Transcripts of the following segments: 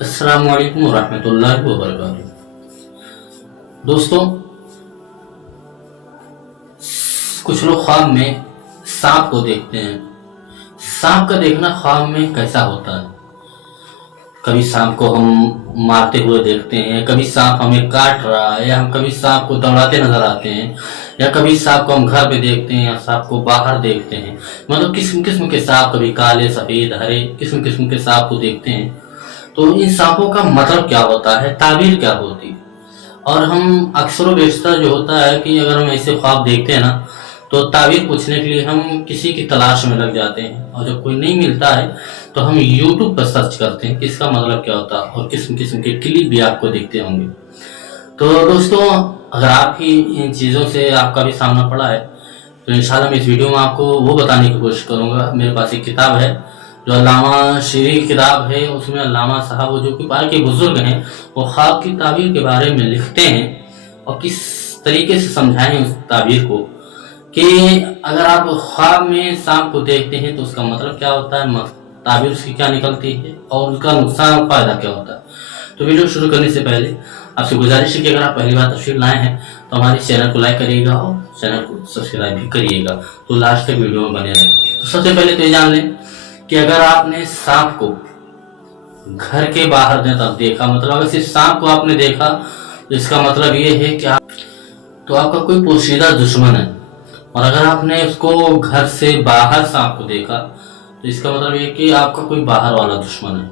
السلام علیکم ورحمۃ اللہ وبرکاتہ۔ دوستوں، کچھ لوگ خواب میں سانپ کو دیکھتے ہیں۔ سانپ کا دیکھنا خواب میں کیسا ہوتا ہے؟ کبھی سانپ کو ہم مارتے ہوئے دیکھتے ہیں، کبھی سانپ ہمیں کاٹ رہا ہے، یا ہم کبھی سانپ کو دوڑاتے نظر آتے ہیں، یا کبھی سانپ کو ہم گھر پہ دیکھتے ہیں یا سانپ کو باہر دیکھتے ہیں۔ مطلب قسم قسم کے سانپ، کبھی کالے، سفید، ہرے، قسم قسم کے سانپ کو دیکھتے ہیں۔ تو ان سانپوں کا مطلب کیا ہوتا ہے، تعبیر کیا ہوتی ہے؟ اور ہم اکثر و بیشتر جو ہوتا ہے کہ اگر ہم ایسے خواب دیکھتے ہیں نا، تو تعبیر پوچھنے کے لیے ہم کسی کی تلاش میں لگ جاتے ہیں، اور جب کوئی نہیں ملتا ہے تو ہم یوٹیوب پر سرچ کرتے ہیں کہ اس کا مطلب کیا ہوتا ہے، اور قسم قسم کے کلپ بھی آپ کو دکھتے ہوں گے۔ تو دوستوں، اگر آپ کی ان چیزوں سے آپ کا بھی سامنا پڑا ہے تو انشاءاللہ میں اس ویڈیو میں آپ کو وہ بتانے کی کوشش کروں گا۔ میرے پاس ایک کتاب ہے جو علامہ شیری کی کتاب ہے، اس میں علامہ صاحب جو کہ پارے کے بزرگ ہیں، وہ خواب کی تعبیر کے بارے میں لکھتے ہیں اور کس طریقے سے سمجھائیں اس تعبیر کو، کہ اگر آپ خواب میں سانپ کو دیکھتے ہیں تو اس کا مطلب کیا ہوتا ہے، تعبیر اس کی کیا نکلتی ہے، اور اس کا نقصان اور فائدہ کیا ہوتا ہے۔ تو ویڈیو شروع کرنے سے پہلے آپ سے گزارش ہے کہ اگر آپ پہلی بار تشریف لائے ہیں تو ہمارے چینل کو لائک کریے گا اور چینل کو سبسکرائب بھی کریے گا، تو لاسٹ تک ویڈیو میں بنے رہیں۔ تو سب سے پہلے تو یہ جان لیں کہ اگر آپ نے سانپ کو گھر کے باہر دیکھا، مطلب اگر صرف سانپ کو آپ نے دیکھا تو اس کا مطلب یہ ہے کہ آپ کا کوئی پوشیدہ دشمن ہے۔ اور اگر آپ نے اس کو گھر سے باہر سانپ کو دیکھا تو اس کا مطلب یہ ہے کہ آپ کا کوئی باہر والا دشمن ہے۔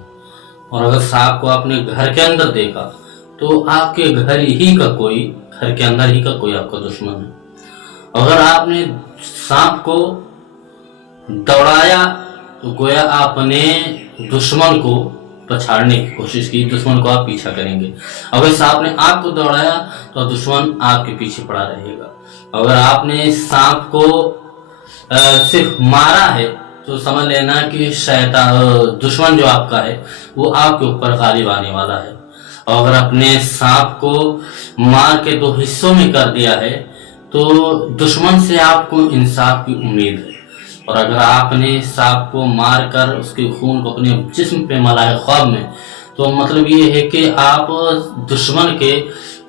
اور اگر سانپ کو آپ نے گھر کے اندر دیکھا تو آپ کے گھر کے اندر ہی کا کوئی آپ کا دشمن ہے۔ اگر آپ نے سانپ کو دوڑایا تو گویا آپ نے دشمن کو پچھاڑنے کی کوشش کی، دشمن کو آپ پیچھا کریں گے۔ اگر سانپ نے آپ کو دوڑایا تو دشمن آپ کے پیچھے پڑا رہے گا۔ اگر آپ نے سانپ کو صرف مارا ہے تو سمجھ لینا کہ دشمن جو آپ کا ہے وہ آپ کے اوپر غالب آنے والا ہے۔ اور اگر آپ نے سانپ کو مار کے دو حصوں میں کر دیا ہے تو دشمن سے آپ کو انصاف کی امید ہے۔ اور اگر آپ نے سانپ کو مار کر اس کے خون کو اپنے جسم پہ ملا ہے خواب میں، تو مطلب یہ ہے کہ آپ دشمن کے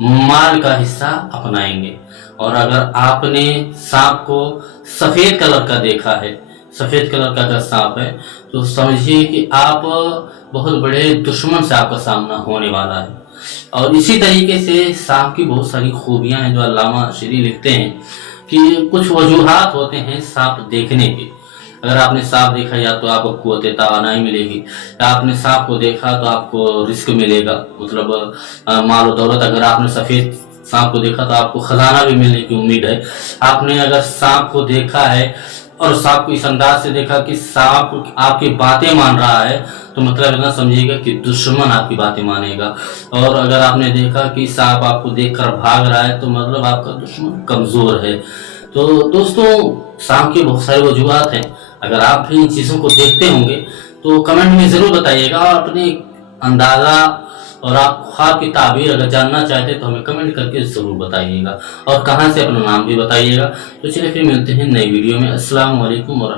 مال کا حصہ اپنائیں گے۔ اور اگر آپ نے سانپ کو سفید کلر کا دیکھا ہے، سفید کلر کا اگر سانپ ہے، تو سمجھیے کہ آپ بہت بڑے دشمن سے آپ کا سامنا ہونے والا ہے۔ اور اسی طریقے سے سانپ کی بہت ساری خوبیاں ہیں جو علامہ شیری لکھتے ہیں، کہ کچھ وجوہات ہوتے ہیں سانپ دیکھنے کے۔ اگر آپ نے سانپ دیکھا یا تو آپ کو قوت توانائی ملے گی، یا آپ نے سانپ کو دیکھا تو آپ کو رزق ملے گا، مطلب مال و دولت۔ اگر آپ نے سفید سانپ کو دیکھا تو آپ کو خزانہ بھی ملنے کی امید ہے۔ آپ نے اگر سانپ کو دیکھا ہے اور سانپ کو اس انداز سے دیکھا کہ سانپ آپ کی باتیں مان رہا ہے، تو مطلب اتنا سمجھیے گا کہ دشمن آپ کی باتیں مانے گا۔ اور اگر آپ نے دیکھا کہ سانپ آپ کو دیکھ کر بھاگ رہا ہے تو مطلب آپ کا دشمن کمزور ہے۔ تو دوستوں، سانپ کی بہت ساری وجوہات ہیں۔ اگر آپ بھی ان چیزوں کو دیکھتے ہوں گے تو کمنٹ میں ضرور بتائیے گا، اور اپنے اندازہ اور آپ خواب کی تعبیر اگر جاننا چاہتے تو ہمیں کمنٹ کر کے ضرور بتائیے گا، اور کہاں سے اپنا نام بھی بتائیے گا۔ تو چلیے پھر ملتے ہیں نئی ویڈیو میں۔ السلام علیکم ورحمۃ اللہ۔